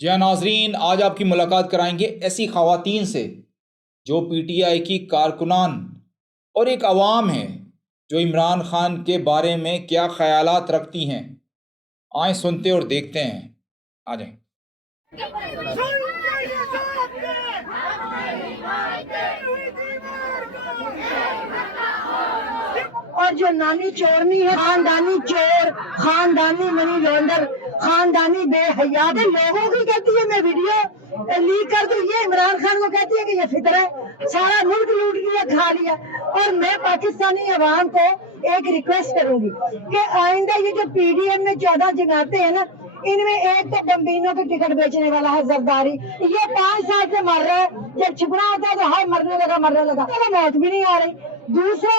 جی ہاں ناظرین، آج آپ کی ملاقات کرائیں گے ایسی خواتین سے جو پی ٹی آئی کی کارکنان اور ایک عوام ہے جو عمران خان کے بارے میں کیا خیالات رکھتی ہیں۔ آئیں سنتے اور دیکھتے ہیں۔ آ جائیں۔ اور جو نانی چورنی ہے، خاندانی چور، خاندانی منی لانڈر، خاندانی بے حیا لوگوں کی کہتی ہے میں ویڈیو لیک کر دوں، یہ عمران خان کو کہتی ہے کہ یہ فطر ہے، سارا ملک لوٹ لیا، کھا لیا۔ اور میں پاکستانی عوام کو ایک ریکویسٹ کروں گی کہ آئندہ یہ جو پی ڈی ایم میں 14 جماعتیں ہیں نا، ان میں ایک تو بمبینوں کی ٹکٹ بیچنے والا ہے زرداری، یہ 5 سال سے مر رہا ہے، جب چھپنا ہوتا ہے تو ہائے مرنے لگا، تو موت بھی نہیں آ رہی۔ دوسرا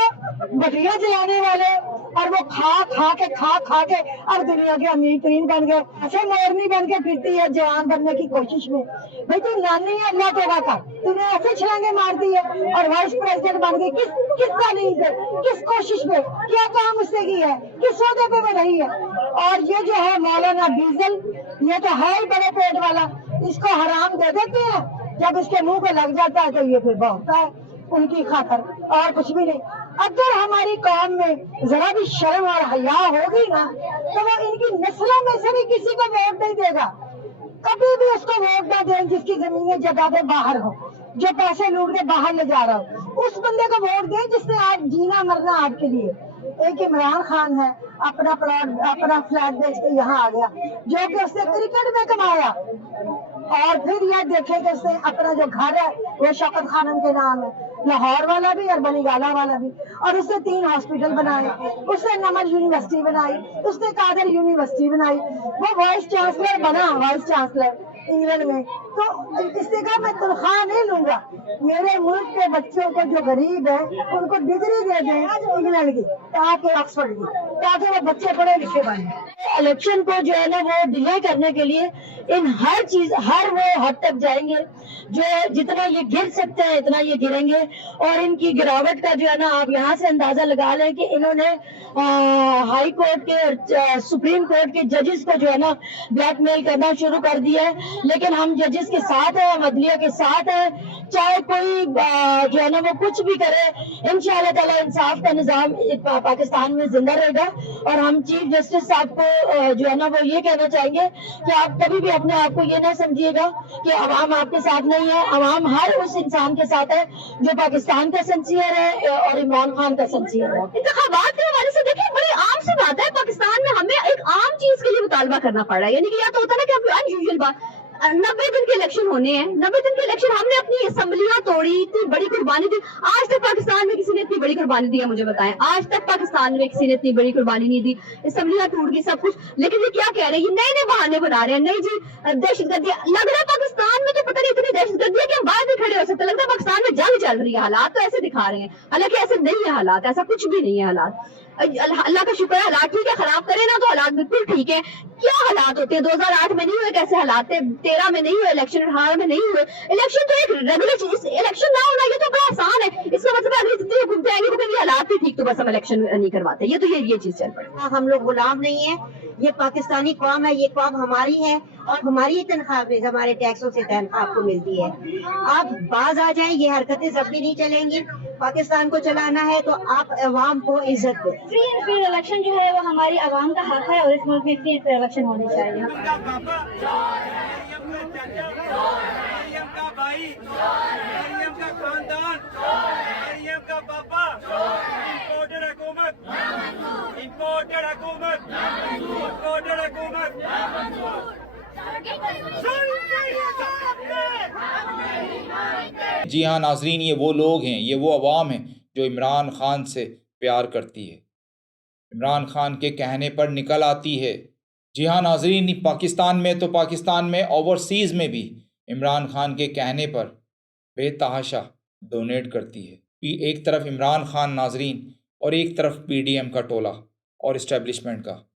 بٹیاں جلانے والے، اور وہ کھا کے اب دنیا کے امیر ترین بن گئے، ایسے مورنی بن کے پھرتی ہے جوان بننے کی کوشش میں۔ بھائی تو نانی ہے، اللہ توبہ کر، تم نے ایسے چھلانگے مار دی ہے اور وائس پریزیڈنٹ بن گئی، کس تعلیم سے، کس کوشش میں، کیا کام اس نے کیا ہے، کس عہدے پہ وہ رہی ہے؟ اور یہ جو ہے مولانا ڈیزل، یہ تو ہے ہی بڑے پیٹ والا، اس کو حرام دے دیتے ہیں، جب اس کے منہ پہ لگ جاتا ہے تو یہ پھر بہتا ہے ان کی خاطر، اور کچھ بھی نہیں۔ اگر ہماری قوم میں ذرا بھی شرم اور حیا ہوگی نا تو وہ ان کی نسلوں میں سے بھی کسی کو ووٹ نہیں دے گا، کبھی بھی اس کو ووٹ نہ دیں جس کی زمینیں جگہ باہر ہو، جو پیسے لوٹ کے باہر لے جا رہا ہو، اس بندے کو ووٹ دیں جس نے آج جینا مرنا آپ کے لیے۔ ایک عمران خان ہے، اپنا فلیٹ بیچ کے یہاں آ گیا، جو کہ اس نے کرکٹ میں کمایا، اور پھر یہ دیکھے کہ اس نے اپنا جو گھر ہے وہ شوکت خانم کے نام ہے، لاہور والا بھی اور بنی گالا والا بھی، اور اس نے 3 ہاسپٹل بنائے، اس نے نمل یونیورسٹی بنائی، اس نے قادر یونیورسٹی بنائی، وہ وائس چانسلر بنا، وائس چانسلر انگلینڈ میں۔ تو اس نے کہا میں تنخواہ نہیں لوں گا، میرے ملک کے بچوں کو جو غریب ہیں ان کو ڈگری دے دیں انگلینڈ کی، تاکہ آکسفورڈ کی، تاکہ وہ بچے پڑھے لکھے بنے۔ الیکشن کو جو ہے نا وہ ڈیلے کرنے کے لیے ان ہر وہ حد تک جائیں گے، جو جتنا یہ گر سکتے ہیں اتنا یہ گریں گے۔ اور ان کی گراوٹ کا جو ہے نا آپ یہاں سے اندازہ لگا لیں کہ انہوں نے ہائی کورٹ کے سپریم کورٹ کے ججز کو جو ہے نا بلیک میل کرنا شروع کر دیا ہے، لیکن ہم ججز کے ساتھ ہیں، ہم عدلیہ کے ساتھ ہیں، چاہے کوئی جو ہے نا وہ کچھ بھی کرے، انشاءاللہ تعالی انصاف کا نظام پاکستان میں زندہ رہے گا۔ اور ہم چیف جسٹس صاحب کو جو ہے نا وہ یہ کہنا چاہیں گے کہ آپ کبھی بھی اپنے آپ کو یہ نہ سمجھیے گا کہ عوام آپ کے ساتھ نہیں ہے، عوام ہر اس انسان کے ساتھ ہے جو پاکستان کا سنسیئر ہے اور عمران خان کا سنسیئر ہے۔ انتخابات کے حوالے سے دیکھیں بڑی عام سی بات ہے، پاکستان میں ہمیں ایک عام چیز کے لیے مطالبہ کرنا پڑ رہا ہے، یعنی کہ یا تو ہوتا ہے نا کہ ان یوزل بات 90 دن کے الیکشن ہونے ہیں، 90 دن کے الیکشن ہم نے اپنی اسمبلیاں توڑی، اتنی بڑی قربانی دی، آج تک پاکستان میں کسی نے اتنی بڑی قربانی دی ہے مجھے بتائیں، آج تک پاکستان میں کسی نے اتنی بڑی قربانی نہیں دی، اسمبلیاں ٹوٹ گئی سب کچھ، لیکن یہ کیا کہہ رہے ہیں، یہ نئے بہانے بنا رہے ہیں، نہیں جی دہشت گردی، لگ رہا ہے پاکستان میں تو پتہ نہیں اتنی دہشت گردی ہے کہ ہم باہر نہیں کھڑے ہو سکتے، لگتا ہے پاکستان میں جنگ چل رہی ہے، حالات تو ایسے دکھا رہے ہیں، حالانکہ ایسے نہیں ہے حالات، ایسا کچھ بھی نہیں ہے حالات۔ اللہ کا شکر ہے حالات ٹھیک ہے، خراب کرے نا تو حالات بالکل ٹھیک ہے۔ کیا حالات ہوتے ہیں 2008 میں نہیں ہوئے، کیسے حالات تھے 13 میں نہیں ہوئے الیکشن، 18 میں نہیں ہوئے الیکشن، تو ایک ریگولر چیز، الیکشن نہ ہونا یہ تو بڑا آسان ہے، اس کا مطلب اگلی جتنی حکومتیں آئیں گی تو یہ حالات بھی ٹھیک تو بس ہم الیکشن نہیں کرواتے، یہ تو یہ چیز چل پڑے۔ ہم لوگ غلام نہیں ہیں، یہ پاکستانی قوم ہے، یہ قوم ہماری ہے، اور ہماری تنخواہ پہ ہمارے ٹیکسوں سے تنخواہ آپ کو ملتی ہے۔ آپ باز آ جائیں، یہ حرکتیں جب بھی نہیں چلیں گی، پاکستان کو چلانا ہے تو آپ عوام کو عزت دیں۔ فری اینڈ فیئر الیکشن جو ہے وہ ہماری عوام کا حق ہے، اور اس ملک میں فری اینڈ فیئر الیکشن ہونی چاہیے۔ مریم کا بھائی، مریم کا خاندان، مریم کا پاپا، امپورٹڈ حکومت، امپورٹڈ حکومت، امپورٹڈ حکومت۔ جی ہاں ناظرین، یہ وہ لوگ ہیں، یہ وہ عوام ہیں جو عمران خان سے پیار کرتی ہے، عمران خان کے کہنے پر نکل آتی ہے۔ جی ہاں ناظرین، پاکستان میں تو پاکستان میں اوورسیز میں بھی عمران خان کے کہنے پر بے تحاشا ڈونیٹ کرتی ہے۔ ایک طرف عمران خان ناظرین اور ایک طرف پی ڈی ایم کا ٹولہ اور اسٹیبلشمنٹ کا